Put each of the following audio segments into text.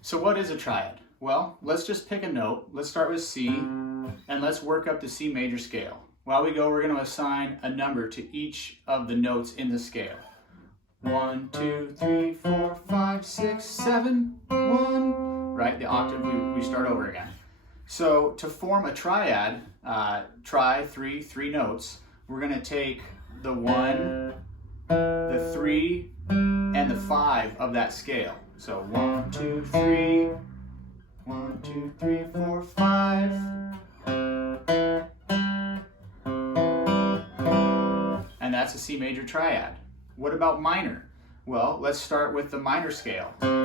So what is a triad? Well, let's just pick a note. Let's start with C, and let's work up the C major scale. While we go, we're going to assign a number to each of the notes in the scale. 1, 2, 3, 4, 5, 6, 7, 1. Right? The octave, we start over again. So to form a triad, three notes, we're going to take the 1, the 3, and the 5 of that scale. So 1, 2, 3, 1, 2, 3, 4, 5. And that's a C major triad. What about minor? Well, let's start with the minor scale. We're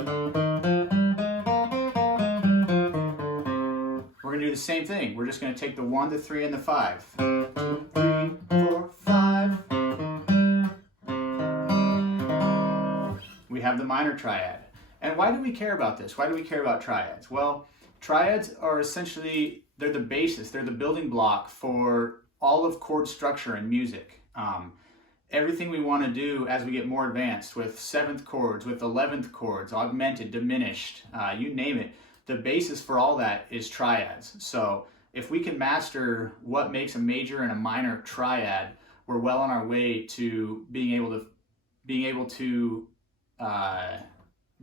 going to do the same thing. We're just going to take the 1, the 3, and the 5. 2, 3, 4, 5. We have the minor triad. And why do we care about this? Why do we care about triads? Well, triads are essentially, they're the basis, they're the building block for all of chord structure in music. Everything we want to do as we get more advanced with 7th chords, with 11th chords, augmented, diminished, you name it, the basis for all that is triads. So if we can master what makes a major and a minor triad, we're well on our way to being able to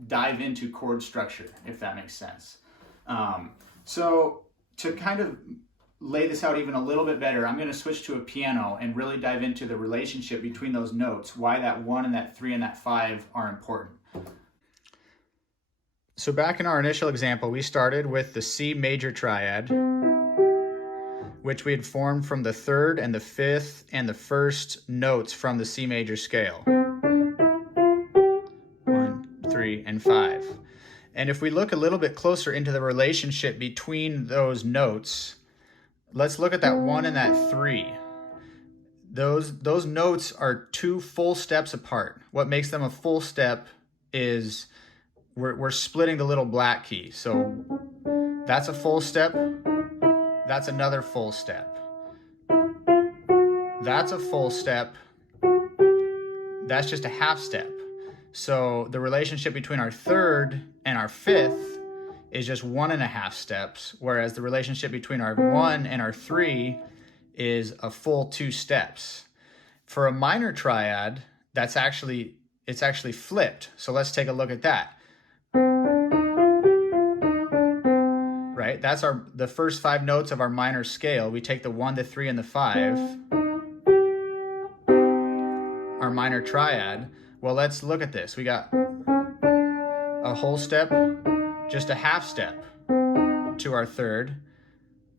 dive into chord structure, if that makes sense. So to kind of lay this out even a little bit better, I'm going to switch to a piano and really dive into the relationship between those notes, why that 1 and that 3 and that 5 are important. So back in our initial example, we started with the C major triad, which we had formed from the 3rd and the 5th and the 1st notes from the C major scale. 1, 3, and 5. And if we look a little bit closer into the relationship between those notes, let's look at that 1 and that 3. Those notes are 2 full steps apart. What makes them a full step is we're splitting the little black key. So that's a full step. That's another full step. That's a full step. That's just a half step. So the relationship between our 3rd and our 5th is just 1.5 steps, whereas the relationship between our 1 and our 3 is a full 2 steps. For a minor triad, it's actually flipped. So let's take a look at that. Right? That's the first 5 notes of our minor scale. We take the 1, the 3, and the 5. Our minor triad. Well, let's look at this. We got a whole step, just a half step to our 3rd,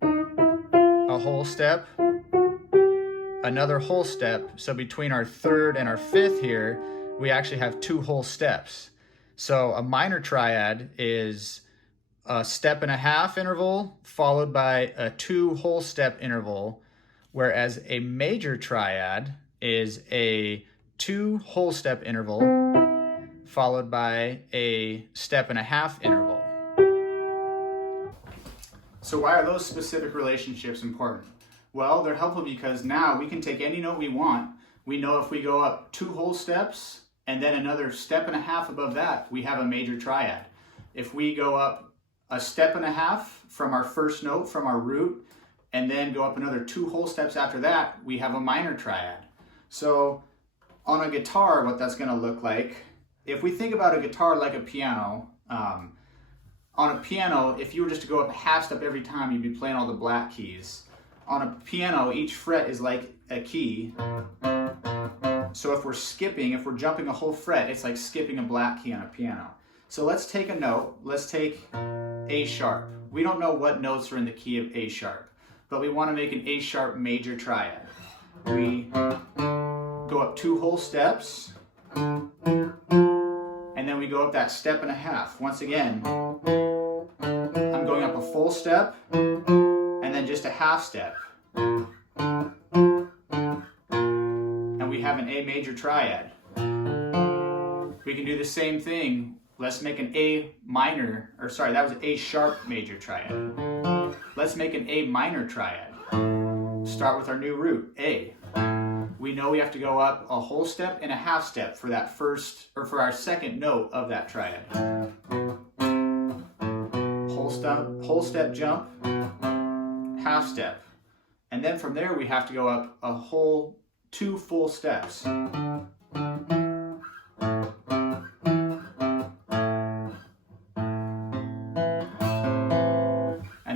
a whole step, another whole step. So between our 3rd and our 5th here, we actually have 2 whole steps. So a minor triad is a 1.5 step interval followed by a 2 whole step interval, whereas a major triad is a 2 whole step interval followed by a 1.5 step interval. So why are those specific relationships important? Well, they're helpful because now we can take any note we want. We know if we go up 2 whole steps and then another 1.5 steps above that, we have a major triad. If we go up a 1.5 steps from our first note, from our root, and then go up another 2 whole steps after that, we have a minor triad. So on a guitar, what that's going to look like, if we think about a guitar like a piano, on a piano, if you were just to go up a half step every time, you'd be playing all the black keys. On a piano, each fret is like a key. So if we're jumping a whole fret, it's like skipping a black key on a piano. So let's take a note. Let's take A sharp. We don't know what notes are in the key of A sharp, but we want to make an A sharp major triad. We go up 2 whole steps, and then we go up that 1.5 steps. Once again, I'm going up a full step, and then just a half step. And we have an A major triad. We can do the same thing. Let's make an A sharp major triad. Let's make an A minor triad. Start with our new root, A. We know we have to go up a whole step and a half step for that for our second note of that triad. whole step jump, half step. And then from there we have to go up a whole 2 full steps. And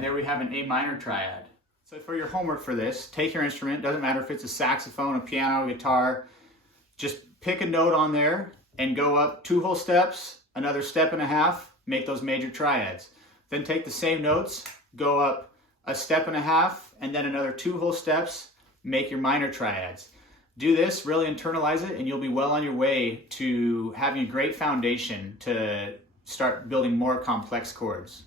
there we have an A minor triad. So for your homework for this, take your instrument, doesn't matter if it's a saxophone, a piano, a guitar, just pick a note on there and go up 2 whole steps, another step and a half, make those major triads. Then take the same notes, go up a step and a half, and then another 2 whole steps, make your minor triads. Do this, really internalize it, and you'll be well on your way to having a great foundation to start building more complex chords.